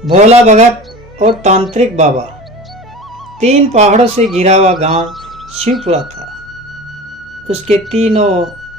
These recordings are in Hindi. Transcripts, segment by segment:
भोला भगत और तांत्रिक बाबा। 3 पहाड़ों से घिरा हुआ गांव शिवपुरा था। उसके तीनों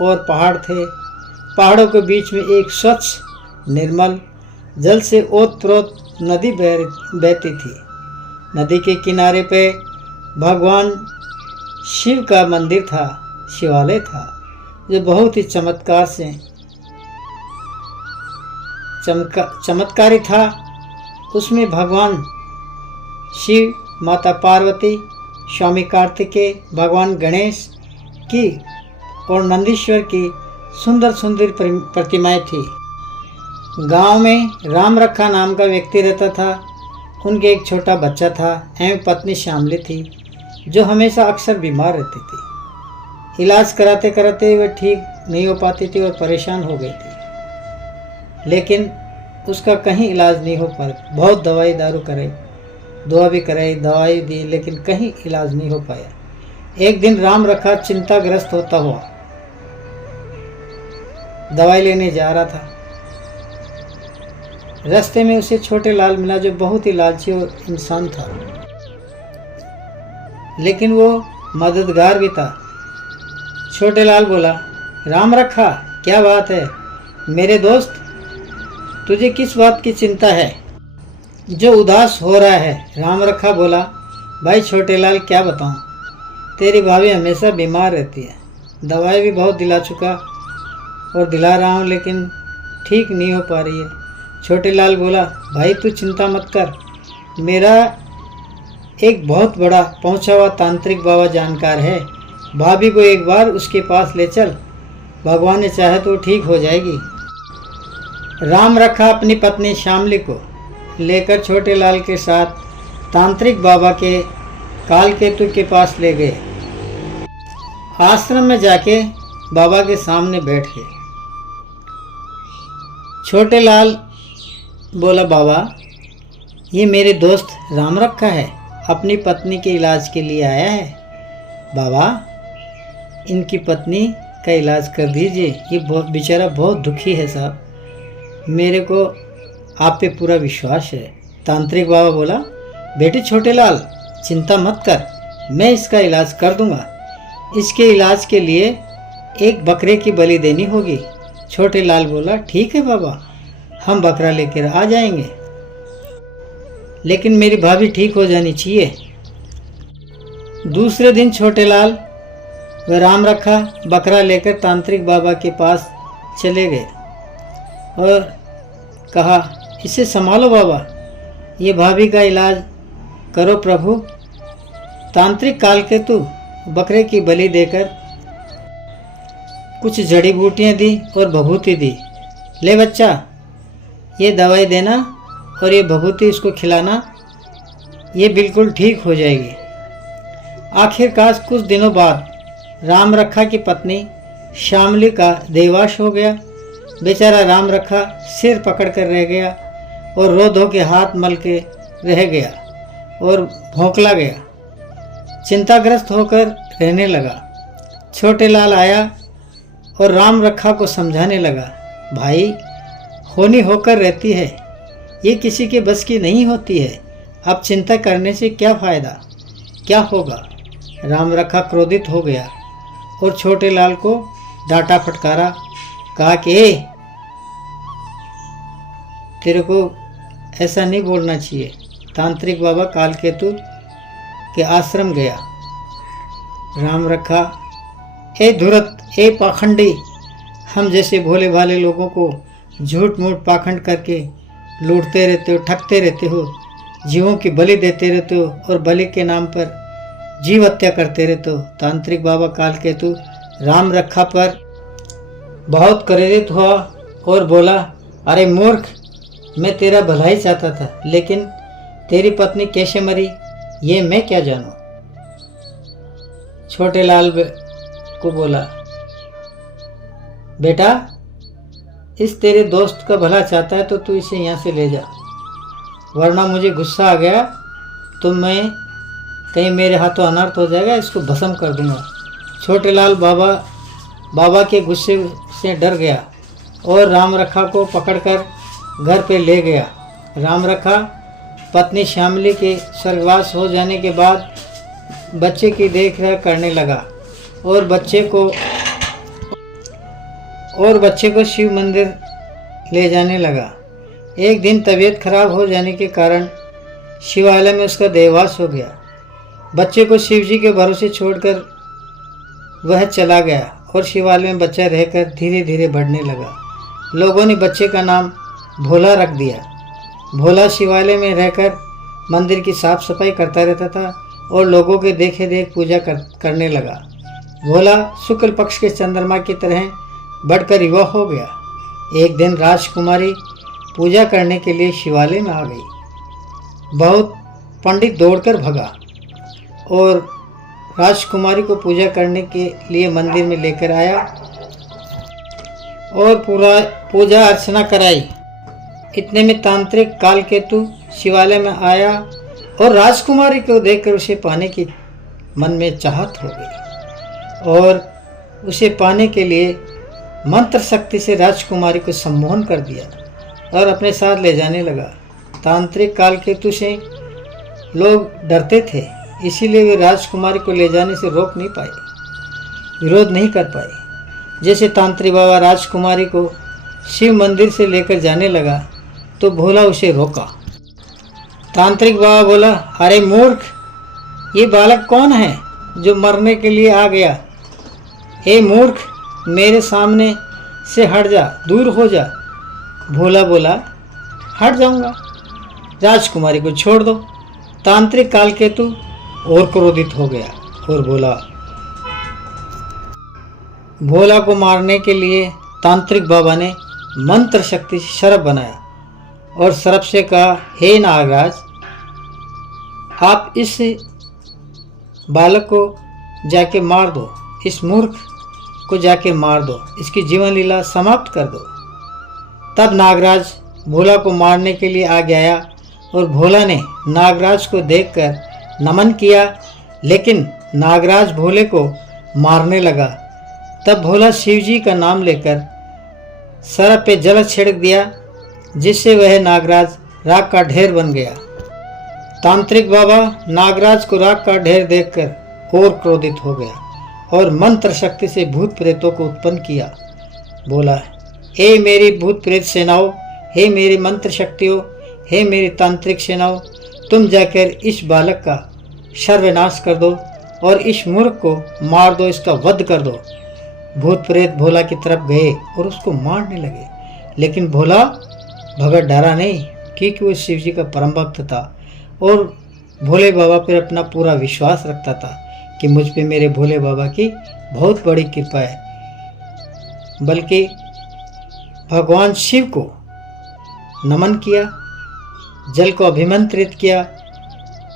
ओर पहाड़ थे। पहाड़ों के बीच में एक स्वच्छ निर्मल जल से ओत-प्रोत नदी बहती थी। नदी के किनारे पे भगवान शिव का मंदिर था, शिवालय था, जो बहुत ही चमत्कारी था। उसमें भगवान शिव, माता पार्वती, स्वामी कार्तिकेय, भगवान गणेश की और नंदीश्वर की सुंदर सुंदर प्रतिमाएं थी। गांव में राम रखा नाम का व्यक्ति रहता था। उनके एक छोटा बच्चा था एवं पत्नी श्यामली थी, जो हमेशा अक्सर बीमार रहती थी। इलाज कराते कराते वह ठीक नहीं हो पाती थी और परेशान हो गई थी, लेकिन उसका कहीं इलाज नहीं हो पा रहा। बहुत दवाई दारू कराई, दुआ भी कराई, दवाई दी, लेकिन कहीं इलाज नहीं हो पाया। एक दिन राम रखा चिंताग्रस्त होता हुआ दवाई लेने जा रहा था। रास्ते में उसे छोटे लाल मिला, जो बहुत ही लालची और इंसान था, लेकिन वो मददगार भी था। छोटे लाल बोला, राम रखा, क्या बात है मेरे दोस्त, तुझे किस बात की चिंता है जो उदास हो रहा है? राम रखा बोला, भाई छोटे लाल, क्या बताऊं, तेरी भाभी हमेशा बीमार रहती है। दवाई भी बहुत दिला चुका और दिला रहा हूं, लेकिन ठीक नहीं हो पा रही है। छोटे लाल बोला, भाई तू चिंता मत कर, मेरा एक बहुत बड़ा पहुंचा हुआ तांत्रिक बाबा जानकार है। भाभी को एक बार उसके पास ले चल, भगवान ने चाहे तो ठीक हो जाएगी। राम रखा अपनी पत्नी श्यामली को लेकर छोटे लाल के साथ तांत्रिक बाबा के कालकेतु के पास ले गए। आश्रम में जाके बाबा के सामने बैठ गए। छोटे लाल बोला, बाबा ये मेरे दोस्त राम रखा है, अपनी पत्नी के इलाज के लिए आया है। बाबा इनकी पत्नी का इलाज कर दीजिए, ये बहुत बेचारा बहुत दुखी है साहब, मेरे को आप पे पूरा विश्वास है। तांत्रिक बाबा बोला, बेटे छोटे लाल चिंता मत कर, मैं इसका इलाज कर दूंगा। इसके इलाज के लिए एक बकरे की बलि देनी होगी। छोटे लाल बोला, ठीक है बाबा, हम बकरा लेकर आ जाएंगे, लेकिन मेरी भाभी ठीक हो जानी चाहिए। दूसरे दिन छोटे लाल व राम रखा बकरा लेकर तांत्रिक बाबा के पास चले गए और कहा, इसे संभालो बाबा, ये भाभी का इलाज करो प्रभु। तांत्रिक कालकेतु बकरे की बलि देकर कुछ जड़ी बूटियाँ दी और भभूति दी। ले बच्चा, ये दवाई देना और ये भभूति इसको खिलाना, ये बिल्कुल ठीक हो जाएगी। आखिरकार कुछ दिनों बाद राम रखा की पत्नी श्यामली का देवाश हो गया। बेचारा राम रखा सिर पकड़कर रह गया और रो धो के हाथ मल के रह गया और भौंकला गया, चिंताग्रस्त होकर रहने लगा। छोटे लाल आया और राम रखा को समझाने लगा, भाई होनी होकर रहती है, ये किसी के बस की नहीं होती है, अब चिंता करने से क्या फ़ायदा, क्या होगा। राम रखा क्रोधित हो गया और छोटे लाल को डांटा फटकारा, कहा कि तेरे को ऐसा नहीं बोलना चाहिए। तांत्रिक बाबा कालकेतु के आश्रम गया। राम रखा, ए धुरत, ए पाखंडी, हम जैसे भोले भाले लोगों को झूठ मूठ पाखंड करके लूटते रहते हो, ठगते रहते हो, जीवों की बलि देते रहते हो और बलि के नाम पर जीव हत्या करते रहते हो। तांत्रिक बाबा कालकेतु राम रखा पर बहुत क्रोधित हुआ और बोला, अरे मूर्ख, मैं तेरा भलाई चाहता था, लेकिन तेरी पत्नी कैसे मरी ये मैं क्या जानूं। छोटे लाल को बोला, बेटा इस तेरे दोस्त का भला चाहता है तो तू इसे यहाँ से ले जा, वरना मुझे गुस्सा आ गया तो मैं कहीं मेरे हाथों अनर्थ हो जाएगा, इसको भस्म कर दूंगा। छोटे लाल बाबा के गुस्से से डर गया और राम रखा को पकड़कर घर पे ले गया राम रखा पत्नी श्यामली के स्वर्गवास हो जाने के बाद बच्चे की देखरेख करने लगा और बच्चे को शिव मंदिर ले जाने लगा। एक दिन तबीयत खराब हो जाने के कारण शिवालय में उसका देहवास हो गया। बच्चे को शिव जी के भरोसे छोड़कर वह चला गया और शिवालय में बच्चा रहकर धीरे धीरे बढ़ने लगा। लोगों ने बच्चे का नाम भोला रख दिया। भोला शिवालय में रहकर मंदिर की साफ सफाई करता रहता था और लोगों के देखे देख पूजा करने लगा। भोला शुक्ल पक्ष के चंद्रमा की तरह बढ़कर युवा हो गया। एक दिन राजकुमारी पूजा करने के लिए शिवालय में आ गई। बहुत पंडित दौड़कर भगा और राजकुमारी को पूजा करने के लिए मंदिर में लेकर आया और पूरा पूजा अर्चना कराई। इतने में तांत्रिक कालकेतु शिवालय में आया और राजकुमारी को देखकर उसे पाने की मन में चाहत हो गई और उसे पाने के लिए मंत्र शक्ति से राजकुमारी को सम्मोहन कर दिया और अपने साथ ले जाने लगा। तांत्रिक कालकेतु से लोग डरते थे, इसीलिए वे राजकुमारी को ले जाने से रोक नहीं पाए, विरोध नहीं कर पाए। जैसे तांत्रिक बाबा राजकुमारी को शिव मंदिर से लेकर जाने लगा तो भोला उसे रोका। तांत्रिक बाबा बोला, अरे मूर्ख, ये बालक कौन है जो मरने के लिए आ गया? हे मूर्ख, मेरे सामने से हट जा, दूर हो जा। भोला बोला, हट जाऊंगा, राजकुमारी को छोड़ दो। तांत्रिक कालकेतु और क्रोधित हो गया और बोला, भोला को मारने के लिए तांत्रिक बाबा ने मंत्र शक्ति से शरप बनाया और शरप से कहा, हे नागराज, आप इस बालक को जाके मार दो, इस मूर्ख को जाके मार दो, इसकी जीवन लीला समाप्त कर दो। तब नागराज भोला को मारने के लिए आगे आया और भोला ने नागराज को देखकर नमन किया, लेकिन नागराज भोले को मारने लगा। तब भोला शिवजी का नाम लेकर सरप पे जल छिड़क दिया, जिससे वह नागराज राख का ढेर बन गया। तांत्रिक बाबा नागराज को राख का ढेर देखकर और क्रोधित हो गया और मंत्र शक्ति से भूत प्रेतों को उत्पन्न किया। बोला, हे मेरी भूत प्रेत सेनाओं, हे मेरी मंत्र शक्तियों, हे मेरी तांत्रिक सेनाओं, तुम जाकर इस बालक का सर्वनाश कर दो और इस मूर्ख को मार दो, इसका वध कर दो। भूत प्रेत भोला की तरफ गए और उसको मारने लगे, लेकिन भोला भगत डरा नहीं, क्योंकि वो शिव जी का परम भक्त था और भोले बाबा पर अपना पूरा विश्वास रखता था कि मुझ पे मेरे भोले बाबा की बहुत बड़ी कृपा है। बल्कि भगवान शिव को नमन किया, जल को अभिमंत्रित किया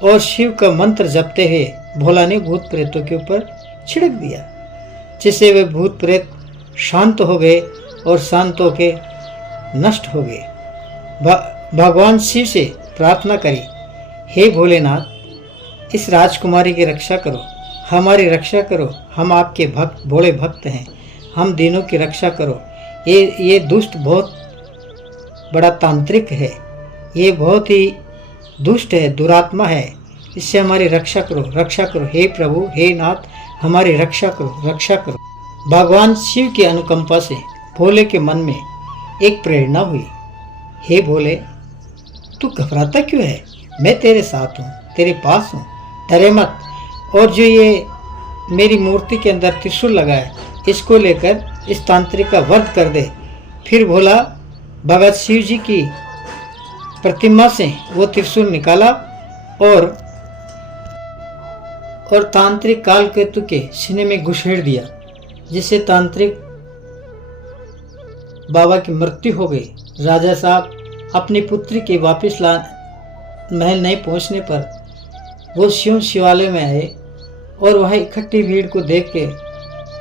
और शिव का मंत्र जपते हुए भोला ने भूत प्रेतों के ऊपर छिड़क दिया, जिससे वे भूत प्रेत शांत हो गए और शांत होके नष्ट हो गए। भगवान शिव से प्रार्थना करी, हे भोलेनाथ, इस राजकुमारी की रक्षा करो, हमारी रक्षा करो, हम आपके भक्त भोले भक्त हैं, हम दिनों की रक्षा करो। ये दुष्ट बहुत बड़ा तांत्रिक है, ये बहुत ही दुष्ट है, दुरात्मा है, इससे हमारी रक्षा करो, रक्षा करो, हे प्रभु, हे नाथ, हमारी रक्षा करो, रक्षा करो। भगवान शिव की अनुकंपा से भोले के मन में एक प्रेरणा हुई, हे भोले, तू घबराता क्यों है? मैं तेरे साथ हूँ, तेरे पास हूँ, डरे मत। और जो ये मेरी मूर्ति के अंदर त्रिशूल लगा है, इसको लेकर इस तांत्रिक का वध कर दे। फिर भोला भगत शिव जी की प्रतिमा से वो त्रिशूल निकाला और तांत्रिक कालकेतु के सीने में घुसेड़ दिया, जिससे तांत्रिक बाबा की मृत्यु हो गई। राजा साहब अपनी पुत्री के वापस महल नहीं पहुंचने पर वो शिवालय में आए और वहाँ इकट्ठी भीड़ को देख के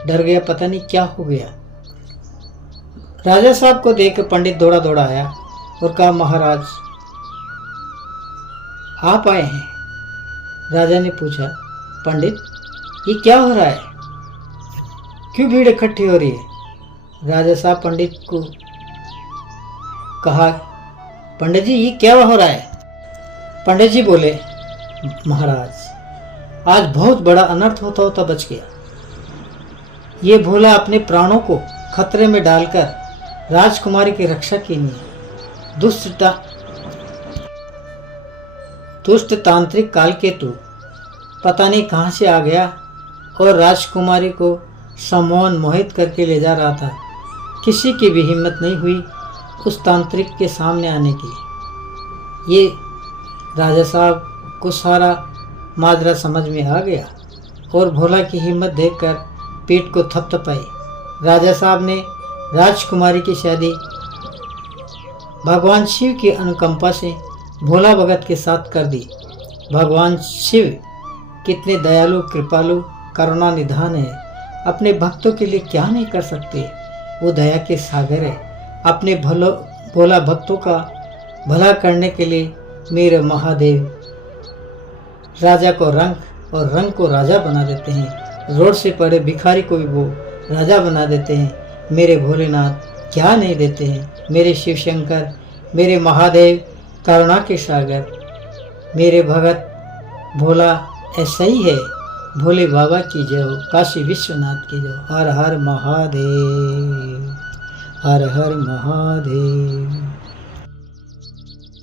डर गया, पता नहीं क्या हो गया। राजा साहब को देख के पंडित दौड़ा दौड़ा आया और कहा, महाराज आप आए हैं? राजा ने पूछा, पंडित ये क्या हो रहा है, क्यों भीड़ इकट्ठी हो रही है? राजा साहब पंडित को कहा पंडित जी ये क्या हो रहा है? पंडित जी बोले, महाराज आज बहुत बड़ा अनर्थ होता होता बच गया। ये भोला अपने प्राणों को खतरे में डालकर राजकुमारी की रक्षा के लिए दुष्ट तांत्रिक कालकेतु पता नहीं कहां से आ गया और राजकुमारी को सम्मोहन मोहित करके ले जा रहा था। किसी की भी हिम्मत नहीं हुई उस तांत्रिक के सामने आने की। ये राजा साहब को सारा माजरा समझ में आ गया और भोला की हिम्मत देखकर पीठ को थपथपाई। राजा साहब ने राजकुमारी की शादी भगवान शिव की अनुकंपा से भोला भगत के साथ कर दी। भगवान शिव कितने दयालु, कृपालु, करुणा निधान है। अपने भक्तों के लिए क्या नहीं कर सकते। वो दया के सागर है। अपने भोला भक्तों का भला करने के लिए मेरे महादेव राजा को रंक और रंक को राजा बना देते हैं। रोड से पड़े भिखारी को भी वो राजा बना देते हैं। मेरे भोलेनाथ क्या नहीं देते हैं। मेरे शिव शंकर, मेरे महादेव करुणा के सागर, मेरे भगत भोला ऐसा ही है। भोले बाबा की जय, काशी विश्वनाथ की जय। हर हर महादेव, हर हर महादेव।